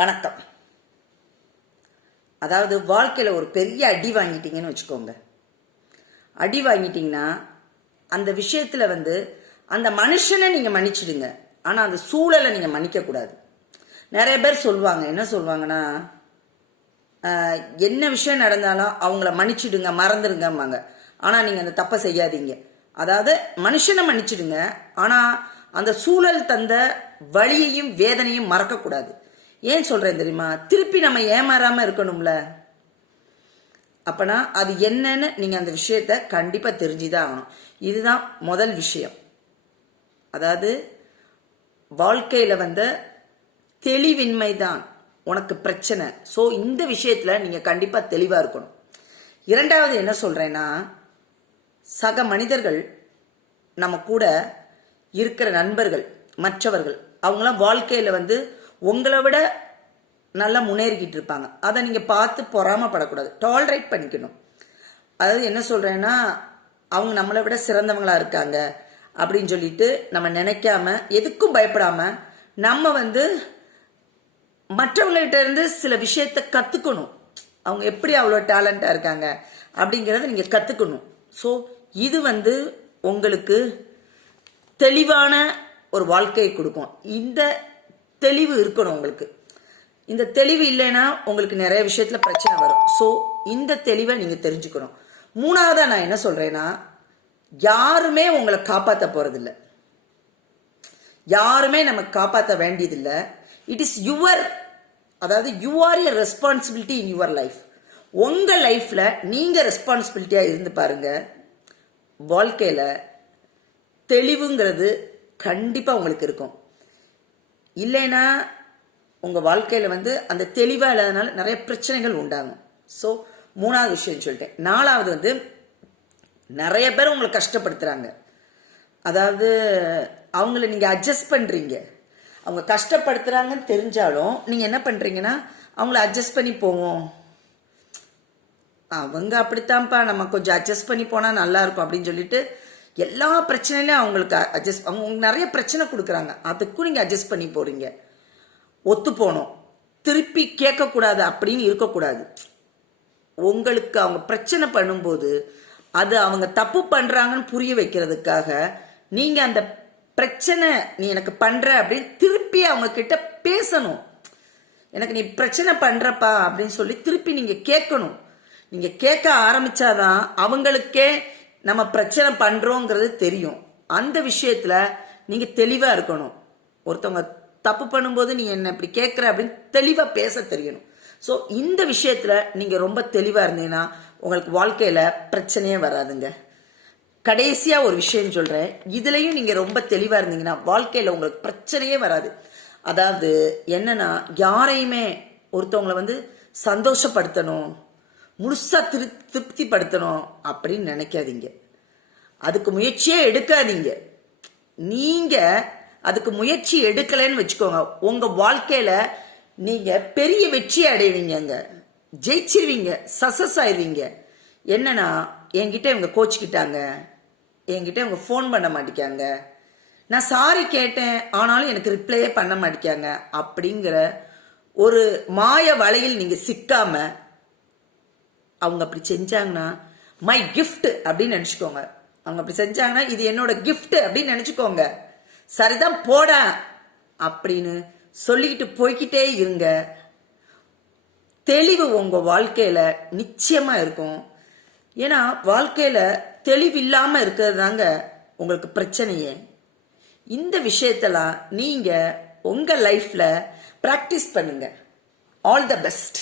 வணக்கம். அதாவது வாழ்க்கையில் ஒரு பெரிய அடி வாங்கிட்டீங்கன்னு வச்சுக்கோங்க. அடி வாங்கிட்டீங்கன்னா அந்த விஷயத்தில் அந்த மனுஷனை நீங்கள் மன்னிச்சிடுங்க, ஆனால் அந்த சூழலை நீங்கள் மன்னிக்கக்கூடாது. நிறைய பேர் சொல்லுவாங்க, என்ன சொல்லுவாங்கன்னா, என்ன விஷயம் நடந்தாலும் அவங்கள மன்னிச்சிடுங்க, மறந்துடுங்கம்பாங்க. ஆனால் நீங்கள் அந்த தப்பை செய்யாதீங்க. அதாவது மனுஷனை மன்னிச்சிடுங்க, ஆனால் அந்த சூழல் தந்த வலியையும் வேதனையும் மறக்கக்கூடாது. ஏன் சொல்கிறேன் தெரியுமா? திருப்பி நம்ம ஏமாறாமல் இருக்கணும்ல. அப்பனா அது என்னன்னு நீங்கள் அந்த விஷயத்த கண்டிப்பாக தெரிஞ்சுதான் ஆகணும். இதுதான் முதல் விஷயம். அதாவது வாழ்க்கையில் தெளிவின்மை தான் உனக்கு பிரச்சனை. ஸோ இந்த விஷயத்தில் நீங்கள் கண்டிப்பாக தெளிவாக இருக்கணும். இரண்டாவது என்ன சொல்கிறேன்னா, சக மனிதர்கள், நம்ம கூட இருக்கிற நண்பர்கள், மற்றவர்கள், அவங்களாம் வாழ்க்கையில் உங்களை விட நல்லா முன்னேறிக்கிட்டு இருப்பாங்க. அதை நீங்கள் பார்த்து பொறாமப்படக்கூடாது, டாலரேட் பண்ணிக்கணும். அதாவது என்ன சொல்கிறேன்னா, அவங்க நம்மளை விட சிறந்தவங்களாக இருக்காங்க அப்படின்னு சொல்லிட்டு நம்ம நினைக்காம, எதுக்கும் பயப்படாமல் நம்ம மற்றவங்கள்ட்ட இருந்து சில விஷயத்தை கற்றுக்கணும். அவங்க எப்படி அவ்வளோ டேலண்டாக இருக்காங்க அப்படிங்கிறத நீங்கள் கற்றுக்கணும். ஸோ இது உங்களுக்கு தெளிவான ஒரு வாழ்க்கையை கொடுக்கும். இந்த தெளிவு இருக்கணும் உங்களுக்கு. இந்த தெளிவு இல்லைன்னா உங்களுக்கு நிறைய விஷயத்தில் பிரச்சனை வரும். ஸோ இந்த தெளிவை நீங்கள் தெரிஞ்சுக்கணும். மூணாவதாக நான் என்ன சொல்கிறேன்னா, யாருமே உங்களை காப்பாற்ற போகிறதில்ல, யாருமே நமக்கு காப்பாற்ற வேண்டியதில்லை. இட் இஸ் யுவர், அதாவது you are a responsibility in your life. உங்கள் லைஃப்பில் நீங்கள் ரெஸ்பான்சிபிலிட்டியாக இருந்து பாருங்க. வாழ்க்கையில் தெளிவுங்கிறது கண்டிப்பாக உங்களுக்கு இருக்கும். இல்லைன்னா உங்கள் வாழ்க்கையில் அந்த தெளிவாக இல்லாதனால நிறைய பிரச்சனைகள் உண்டாகும். ஸோ மூணாவது விஷயம் சொல்லிட்டேன். நாலாவது நிறைய பேர் உங்களை கஷ்டப்படுத்துகிறாங்க. அதாவது அவங்கள நீங்கள் அட்ஜஸ்ட் பண்ணுறீங்க. அவங்க கஷ்டப்படுத்துகிறாங்கன்னு தெரிஞ்சாலும் நீங்கள் என்ன பண்ணுறீங்கன்னா, அவங்கள அட்ஜஸ்ட் பண்ணி போவோம், அவங்க அப்படித்தான்ப்பா, நம்ம கொஞ்சம் அட்ஜஸ்ட் பண்ணி போனால் நல்லாயிருக்கும் அப்படின்னு சொல்லிட்டு எல்லா பிரச்சனையிலையும் அவங்களுக்கு அவங்க நிறைய பிரச்சனை கொடுக்குறாங்க. அதுக்கும் நீங்கள் அட்ஜஸ்ட் பண்ணி போகிறீங்க. ஒத்து போகணும், திருப்பி கேட்கக்கூடாது அப்படின்னு இருக்கக்கூடாது. உங்களுக்கு அவங்க பிரச்சனை பண்ணும்போது அது அவங்க தப்பு பண்ணுறாங்கன்னு புரிய வைக்கிறதுக்காக நீங்கள் அந்த பிரச்சனை நீ எனக்கு பண்ணுற அப்படின்னு திருப்பி அவங்க கிட்ட பேசணும். எனக்கு நீ பிரச்சனை பண்ணுறப்பா அப்படின்னு சொல்லி திருப்பி நீங்கள் கேட்கணும். நீங்கள் கேட்க ஆரம்பித்தாதான் அவங்களுக்கே நம்ம பிரச்சனை பண்ணுறோங்கிறது தெரியும். அந்த விஷயத்தில் நீங்கள் தெளிவாக இருக்கணும். ஒருத்தவங்க தப்பு பண்ணும்போது நீ என்ன இப்படி கேட்குற அப்படின்னு தெளிவாக பேச தெரியணும். ஸோ இந்த விஷயத்தில் நீங்கள் ரொம்ப தெளிவாக இருந்தீங்கன்னா உங்களுக்கு வாழ்க்கையில் பிரச்சனையே வராதுங்க. கடைசியாக ஒரு விஷயம் சொல்கிறேன், இதுலேயும் நீங்கள் ரொம்ப தெளிவாக இருந்தீங்கன்னா வாழ்க்கையில் உங்களுக்கு பிரச்சனையே வராது. அதாவது என்னன்னா, யாரையுமே ஒருத்தவங்களை சந்தோஷப்படுத்தணும், முழுசாக திருப்திப்படுத்தணும் அப்படின்னு நினைக்காதீங்க. அதுக்கு முயற்சியே எடுக்காதீங்க. நீங்கள் அதுக்கு முயற்சி எடுக்கலைன்னு வச்சுக்கோங்க, உங்கள் வாழ்க்கையில் நீங்கள் பெரிய வெற்றி அடைவீங்க, ஜெயிச்சிருவீங்க, சக்ஸஸ் ஆயிடுவீங்க. என்னன்னா, என்கிட்ட இவங்க கோச்சிக்கிட்டாங்க, என்கிட்ட இவங்க ஃபோன் பண்ண மாட்டேங்காங்க, நான் சாரி கேட்டேன் ஆனாலும் எனக்கு ரிப்ளையே பண்ண மாட்டேங்காங்க அப்படிங்கிற ஒரு மாய வலையில் நீங்கள் சிக்காம, அவங்க அப்படி செஞ்சாங்கன்னா மை கிஃப்ட் அப்படின்னு நினச்சிக்கோங்க. அவங்க அப்படி செஞ்சாங்கன்னா இது என்னோட கிஃப்ட் அப்படின்னு நினச்சிக்கோங்க. சரிதான் போட அப்படின்னு சொல்லிக்கிட்டு போய்கிட்டே இருங்க. தெளிவு உங்கள் வாழ்க்கையில் நிச்சயமாக இருக்கும். ஏன்னா வாழ்க்கையில் தெளிவு இல்லாமல் இருக்கிறது தாங்க உங்களுக்கு பிரச்சனையே. இந்த விஷயத்தெல்லாம் நீங்கள் உங்கள் லைஃப்பில் ப்ராக்டிஸ் பண்ணுங்க. All the best.